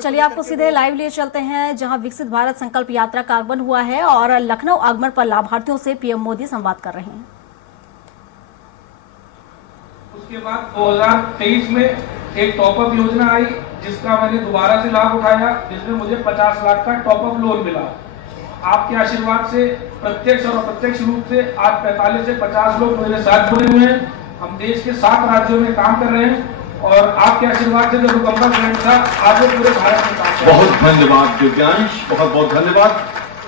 चलिए आपको सीधे लाइव लिए चलते हैं जहां विकसित भारत संकल्प यात्रा का आगमन हुआ है और लखनऊ आगमन पर लाभार्थियों से पीएम मोदी संवाद कर रहे हैं। उसके बाद 2023 में एक टॉपअप योजना आई जिसका मैंने दोबारा से लाभ उठाया, जिसमें मुझे 50 लाख का टॉपअप लोन मिला। आपके आशीर्वाद से प्रत्यक्ष और अप्रत्यक्ष रूप से आज 45 से 50 लोग मेरे साथ जुड़े हुए हैं। हम देश के 7 राज्यों में काम कर रहे हैं और आपके आशीर्वाद से जो रुकम्बा ग्रांट था आज पूरे भारत में काम कर रहा है। बहुत धन्यवाद दिव्यांश, बहुत बहुत धन्यवाद।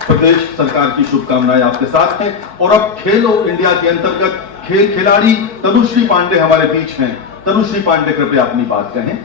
प्रदेश सरकार की शुभकामनाएं आपके साथ हैं। और अब खेलो इंडिया के अंतर्गत खेल खिलाड़ी तनुश्री पांडे हमारे बीच हैं। तनुश्री पांडे कृपया अपनी बात कहें।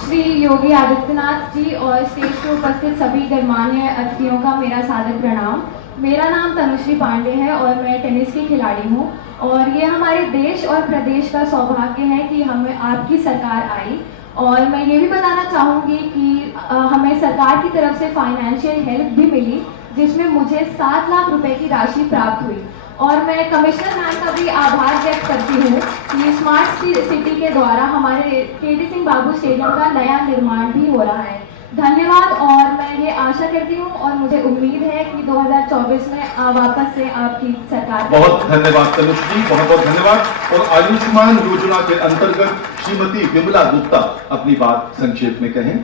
श्री योगी आदित्यनाथ जी और स्टेज पर उपस्थित सभी गणमान्य अतिथियों का मेरा सादर प्रणाम। मेरा नाम तनुश्री पांडे है और मैं टेनिस की खिलाड़ी हूँ और ये हमारे देश और प्रदेश का सौभाग्य है कि हमें आपकी सरकार आई। और मैं ये भी बताना चाहूँगी कि हमें सरकार की तरफ से फाइनेंशियल हेल्प भी मिली जिसमें मुझे 7 लाख रुपए की राशि प्राप्त हुई। और मैं कमिश्नर मैम का भी आभार व्यक्त करती हूँ कि स्मार्ट सिटी के द्वारा हमारे केडी सिंह बाबू स्टेडियम का नया निर्माण भी हो रहा है। धन्यवाद। और मैं ये आशा करती हूँ और मुझे उम्मीद है कि 2024 में वापस से आपकी सरकार। बहुत धन्यवाद तनुश्री, बहुत बहुत धन्यवाद। और आयुष्मान योजना के अंतर्गत श्रीमती विमला गुप्ता अपनी बात संक्षेप में कहें।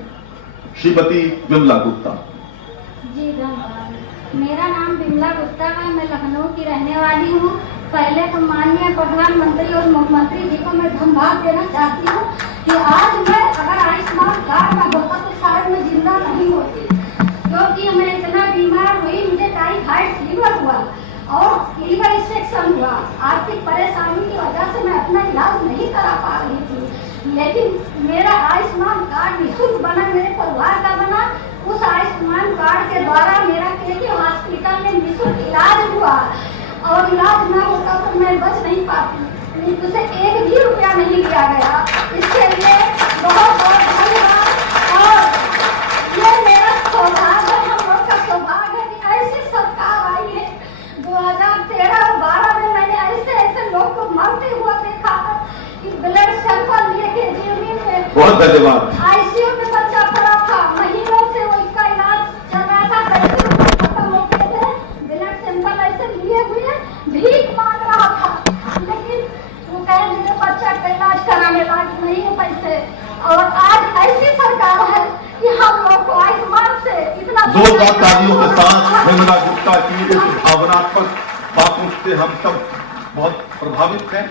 श्रीमती विमला गुप्ता। जी धन्यवाद। मेरा नाम विमला गुप्ता है, मैं लखनऊ की रहने वाली हूँ। पहले तो माननीय प्रधानमंत्री और मुख्यमंत्री जी को मैं धन्यवाद देना चाहती हूँ कि आज मैं अगर आयुष्मान कार्ड में होता तो शायद मैं जिंदा नहीं होती, क्योंकि मैं इतना बीमार हुई, मुझे टाइफाइड फीवर हुआ और लीवर इंफेक्शन हुआ। आर्थिक परेशानी की वजह से मैं अपना इलाज नहीं करा पा रही थी, लेकिन मेरा आयुष्मान कार्ड निःशुल्क बना, मेरे परिवार का बना। उस आयुष्मान कार्ड के द्वारा मेरा केके हॉस्पिटल में निःशुल्क इलाज हुआ और इलाज न होता तो मैं बच नहीं पाती। मुझसे 1 भी रुपया नहीं लिया गया, इसके लिए बहुत बहुत धन्यवाद। और ये मेरा सौभाग्य है, हम लोग का सौभाग्य है कि ऐसी सरकार आई है। 2013 और 12 में मैंने ऐसे लोग को मरते हुए देखा कि ब्लड सैंपल लेके जेबी में बहुत धन्यवाद। आईसीयू में बच्चा पड़ा था, महीनों से वो इसका इलाज चल रहा था, पैसे खत्म हो गए थे, ब्लड सैंपल ऐसे लिए हुए भीख मांग रहा था, लेकिन वो कहे मेरे बच्चा का इलाज कराने लायक नहीं है पैसे। और आज ऐसी सरकार है कि हम लोग को आयुष्मान से इतना जोरदार तालियों के साथ विमला गुप्ता की इस भावनात्मक बातों से हम सब बहुत प्रभावित हैं।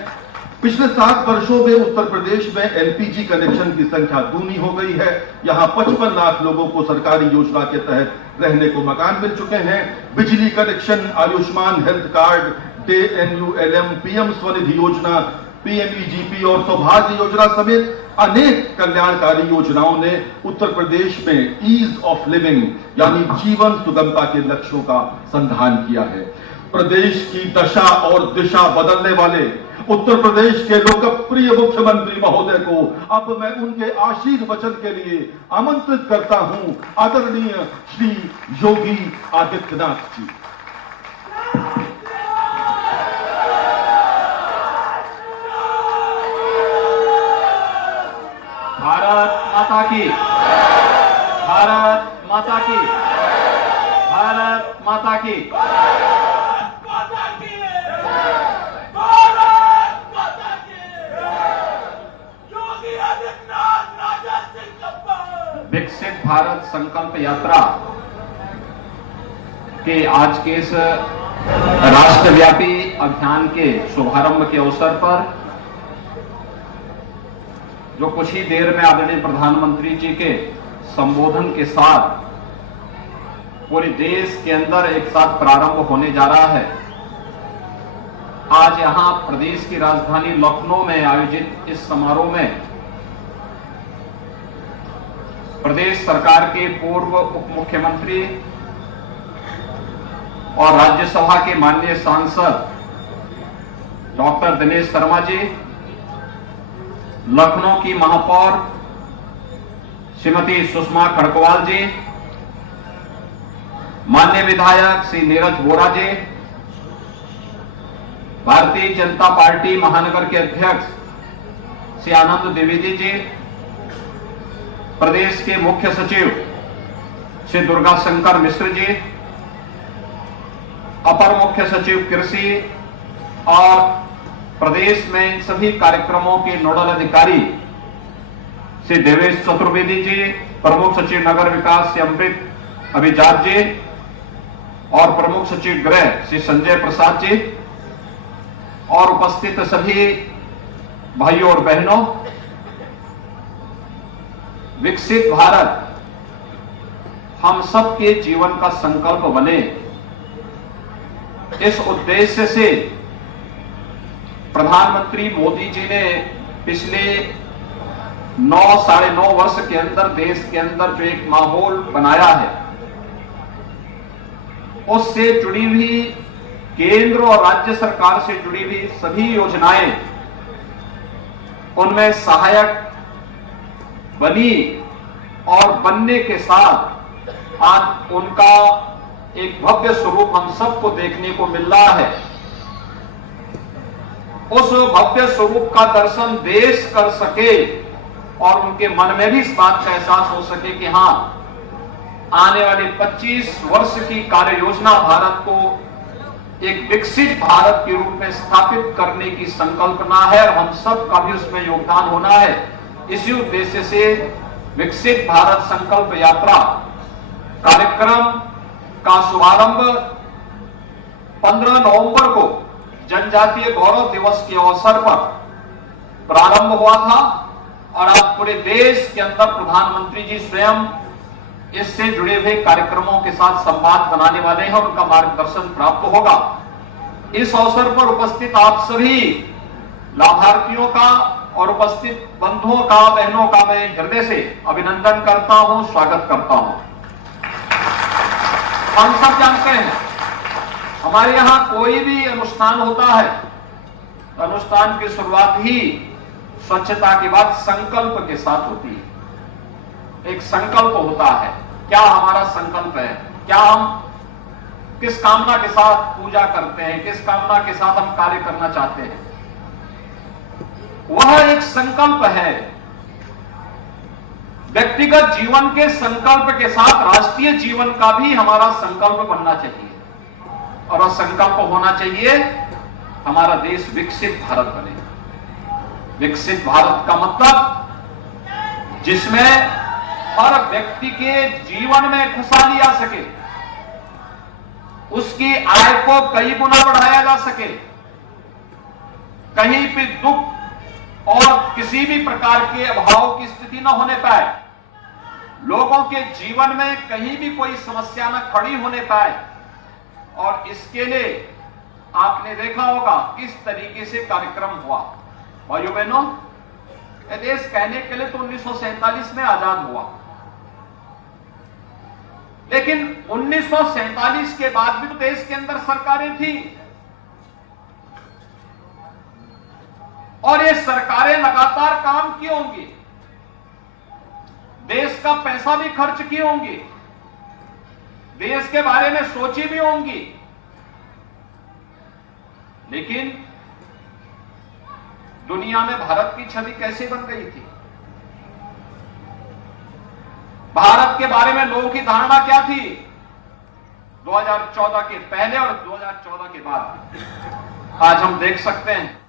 पिछले 7 वर्षों में उत्तर प्रदेश में एलपीजी कनेक्शन की संख्या दूनी हो गई है। यहाँ 55 लाख लोगों को सरकारी योजना के तहत रहने को मकान मिल चुके हैं। बिजली connection, Ayushman health card, DNULM, PM Svanidhi योजना, PMEGP और सौभाग्य योजना समेत अनेक कल्याणकारी योजनाओं ने उत्तर प्रदेश में ईज ऑफ लिविंग यानी जीवन सुगमता के लक्ष्यों का संधान किया है। प्रदेश की दशा और दिशा बदलने वाले उत्तर प्रदेश के लोकप्रिय मुख्यमंत्री महोदय को अब मैं उनके आशीर्वचन के लिए आमंत्रित करता हूं। आदरणीय श्री योगी आदित्यनाथ जी। भारत माता की, भारत माता की, भारत माता की। विकसित भारत संकल्प यात्रा के आज के इस राष्ट्रव्यापी अभियान के शुभारंभ के अवसर पर जो कुछ ही देर में आदरणीय प्रधानमंत्री जी के संबोधन के साथ पूरे देश के अंदर एक साथ प्रारंभ होने जा रहा है। आज यहां प्रदेश की राजधानी लखनऊ में आयोजित इस समारोह में प्रदेश सरकार के पूर्व उप मुख्यमंत्री और राज्यसभा के माननीय सांसद डॉक्टर दिनेश शर्मा जी, लखनऊ की महापौर श्रीमती सुषमा खड़कवाल जी, माननीय विधायक श्री नीरज वोरा जी, भारतीय जनता पार्टी महानगर के अध्यक्ष श्री आनंद द्विवेदी जी, प्रदेश के मुख्य सचिव श्री दुर्गा शंकर मिश्र जी, अपर मुख्य सचिव कृषि और प्रदेश में इन सभी कार्यक्रमों के नोडल अधिकारी श्री देवेश चतुर्वेदी जी, प्रमुख सचिव नगर विकास श्री अमृत अभिजात जी और प्रमुख सचिव गृह श्री संजय प्रसाद जी और उपस्थित सभी भाइयों और बहनों, विकसित भारत हम सबके जीवन का संकल्प बने, इस उद्देश्य से प्रधानमंत्री मोदी जी ने पिछले 9 साढ़े 9 वर्ष के अंदर देश के अंदर जो एक माहौल बनाया है, उससे जुड़ी हुई केंद्र और राज्य सरकार से जुड़ी हुई सभी योजनाएं उनमें सहायक बनी और बनने के साथ आज उनका एक भव्य स्वरूप हम सबको देखने को मिल रहा है। उस भव्य स्वरूप का दर्शन देश कर सके और उनके मन में भी इस बात का एहसास हो सके कि हां, आने वाले 25 वर्ष की कार्य योजना भारत को एक विकसित भारत के रूप में स्थापित करने की संकल्पना है और हम सब का भी उसमें योगदान होना है। इसी उद्देश्य से विकसित भारत संकल्प यात्रा कार्यक्रम का शुभारंभ 15 नवंबर को जनजातीय गौरव दिवस के अवसर पर प्रारंभ हुआ था और आज पूरे देश के अंदर प्रधानमंत्री जी स्वयं इससे जुड़े हुए कार्यक्रमों के साथ संवाद बनाने वाले हैं और उनका मार्गदर्शन प्राप्त होगा। इस अवसर पर उपस्थित आप सभी लाभार्थियों का और उपस्थित बंधुओं का, बहनों का मैं हृदय से अभिनंदन करता हूं, स्वागत करता हूं। हम सब जानते हैं हमारे यहां कोई भी अनुष्ठान होता है तो अनुष्ठान की शुरुआत ही स्वच्छता के बाद संकल्प के साथ होती है। एक संकल्प होता है, क्या हमारा संकल्प है, क्या हम किस कामना के साथ पूजा करते हैं, किस कामना के साथ हम कार्य करना चाहते हैं, वह एक संकल्प है। व्यक्तिगत जीवन के संकल्प के साथ राष्ट्रीय जीवन का भी हमारा संकल्प बनना चाहिए और वह संकल्प होना चाहिए हमारा देश विकसित भारत बने। विकसित भारत का मतलब जिसमें हर व्यक्ति के जीवन में खुशहाली आ सके, उसकी आय को कई गुना बढ़ाया जा सके, कहीं भी दुख और किसी भी प्रकार के अभाव की स्थिति न होने पाए, लोगों के जीवन में कहीं भी कोई समस्या न खड़ी होने पाए। और इसके लिए आपने देखा होगा किस तरीके से कार्यक्रम हुआ। भाइयों बहनों, यह देश कहने के लिए तो 1947 में आजाद हुआ, लेकिन 1947 के बाद भी तो देश के अंदर सरकारें थी और ये सरकारें लगातार काम किए होंगे, देश का पैसा भी खर्च किए होंगे, देश के बारे में सोची भी होंगी, लेकिन दुनिया में भारत की छवि कैसे बन गई थी, भारत के बारे में लोगों की धारणा क्या थी 2014 के पहले और 2014 के बाद। आज हम देख सकते हैं